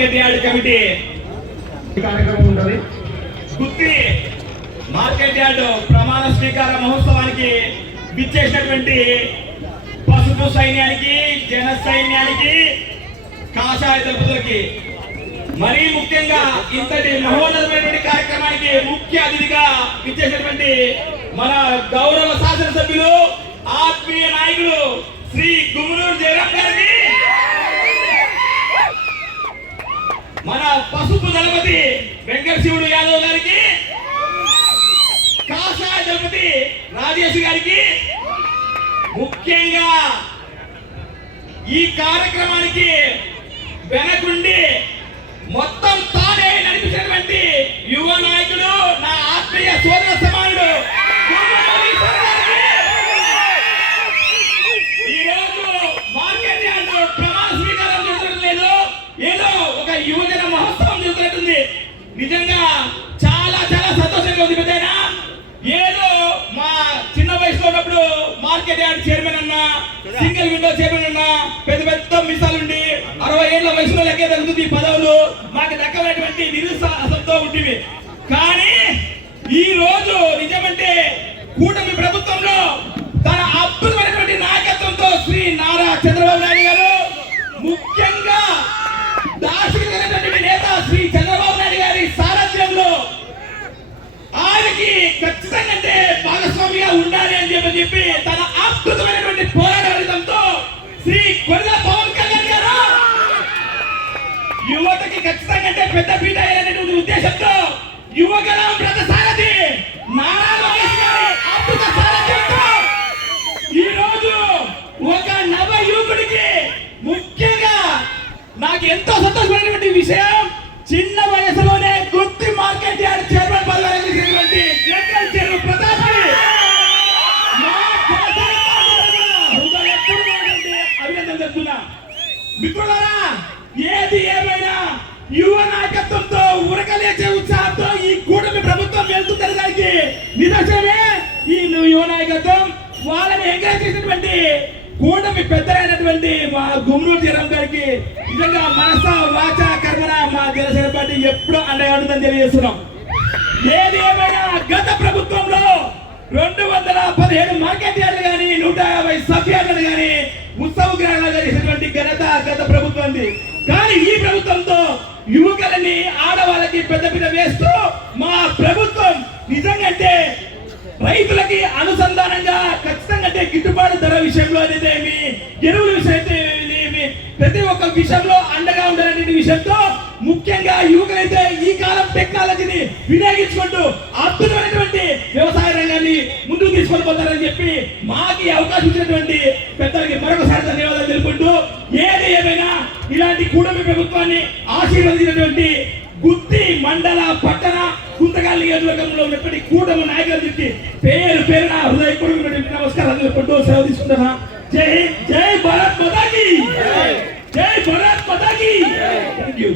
Market yard committee కార్యక్రమం ఉంటుంది. గుత్తి market yard ప్రమాణ స్వీకార మహోత్సవానికి విచ్చేసినటువంటి పసుపు సైన్యానికి, జన సైన్యానికి, కాషాయ దళపతులకి, మరీ ముఖ్యంగా ఇంతటి మహోన్నతమైనటువంటి కార్యక్రమానికి ముఖ్య అతిథిగా విచ్చేసినటువంటి మన గౌరవ శాసనసభ్యులు, ఆత్మీయ నాయకులు శ్రీ గుమ్మనూరు జయరాం గారికి, మన పసుపు దళపతి వెంకట శివుడు యాదవ్ గారికి, కాషాయ దళపతి రాజేష్ గారికి, ముఖ్యంగా ఈ కార్యక్రమానికి వెనకుండి మొత్తం తానే నడిపించినటువంటి యువ నాయకుడు, నా ఆత్మీయ సోదర సమానుడు ఈరోజు మార్కెట్ యార్డ్ ప్రమాణ స్వీకారం జరుగుతుంది. లేదు, ఏదో ఒక యువజన మహోత్సవం జరుగుతుంది. నిజంగా చాలా చాలా సంతోషంగా ఉంది. పెద్దయినా ఏదో మా చిన్న వయసులో ఉన్నప్పుడు మార్కెట్ యార్డ్ చైర్మన్ అన్నా, సింగిల్ విండో చైర్మన్ అన్నా, పెద్ద పెద్ద మిసాలుండి 60 ఏళ్ల వయసులో లెక్కే తగ్గుతుంది పదవులు మాకు దక్కనటువంటి నిరుత్సాహంతో ఉంటుంది. కానీ ఈ రోజు నిజమంటే కూటమి ప్రభుత్వంలో తన అద్భుతమైనటువంటి నాయకత్వంతో శ్రీ నారా చంద్రబాబు నాయుడు గారు, ముఖ్యంగా దార్శనికమైనటువంటి నేత శ్రీ చంద్రబాబు నాయుడు గారి సారథ్యంలో ఆయనకి ఖచ్చితంగా అంటే భాగస్వామిగా ఉండాలి అని చెప్పి తన అద్భుతమైనటువంటి పోరాటంతో శ్రీ కొర్ర పవన్ కళ్యాణ్ గారు యువతకి ఖచ్చితంగా అంటే పెద్ద పీట అనేటువంటి ఉద్దేశంతో యువగణం రథ సారథి నారా లోకేష్ గారి అద్భుత సారథ్యంతో ఈ రోజు ఒక నవ యువకుడికి ముఖ్యంగా నాకు ఎంతో సంతోషమైనటువంటి విషయం, చిన్న వయసులోనే గుత్తి మార్కెట్ యార్డ్ చైర్మన్ పదవి అలంకరించినటువంటి జనరల్ చెరువు ప్రతాప్ అభినందన చెప్తున్నా. మిత్రులారా, ఏది ఏమైనా యువ నాయకత్వంతో ఉరకలేచే ఉత్సాహంతో ఈ కూటమి ప్రభుత్వం వెళ్తుందని దానికి నిదర్శనమే ఈ యువ నాయకత్వం. వాళ్ళని ఎంకరేజ్ చేసినటువంటి కూటమి పెద్దలైనటువంటి మా గుమ్మనూరు జయరాం గారికి నిజంగా మనస వాచ కర్మన మా జనసేన పార్టీ ఎప్పుడూ అండగా ఉంటుందని తెలియజేస్తున్నాం. ఏది ఏమైనా గత ప్రభుత్వంలో 217 మార్కెట్ యార్డులు కానీ 150 సభ్యాలను కానీ ఉత్సవ గ్రహాలు చేసినటువంటి ఘనత గత ప్రభుత్వం. కానీ ఈ ప్రభుత్వంతో యువకులని, ఆడవాళ్ళకి పెద్దపీట వేస్తూ మా ప్రభుత్వం నిజంగా రైతులకి అనుసంధానంగా ఖచ్చితంగా గిట్టుబాటు ధర విషయంలో అయితే ఎరువుల విషయం ప్రతి ఒక్క విషయంలో అండగా ఉండాలనే విషయంతో ముఖ్యంగా యువకులైతే ఈ కాలం టెక్నాలజీని వినియోగించుకుంటూ అద్భుతమైనటువంటి వ్యవసాయ రంగాన్ని ముందుకు తీసుకొని పోతారని చెప్పి మాకు అవకాశం ఇచ్చినటువంటి పెద్దలకి మరొకసారి ధన్యవాదాలు తెలుపుకుంటూ, ఏది ఏమైనా ఇలాంటి కూటమి ప్రభుత్వాన్ని ఆశీర్వదించినటువంటి గుత్తి మండల పట్టణ గుంతకల్ నియోజకవర్గంలో ఉన్నటువంటి కూటమి నాయకులకి పేరు పేరున హృదయపూర్వకమైనటువంటి నమస్కారాలు తెలుపుకుంటూ సెలవు తీసుకుంటున్నా. జై జై భారత్ మాతా కీ, జై భారత్ మాతా కీ. థాంక్యూ.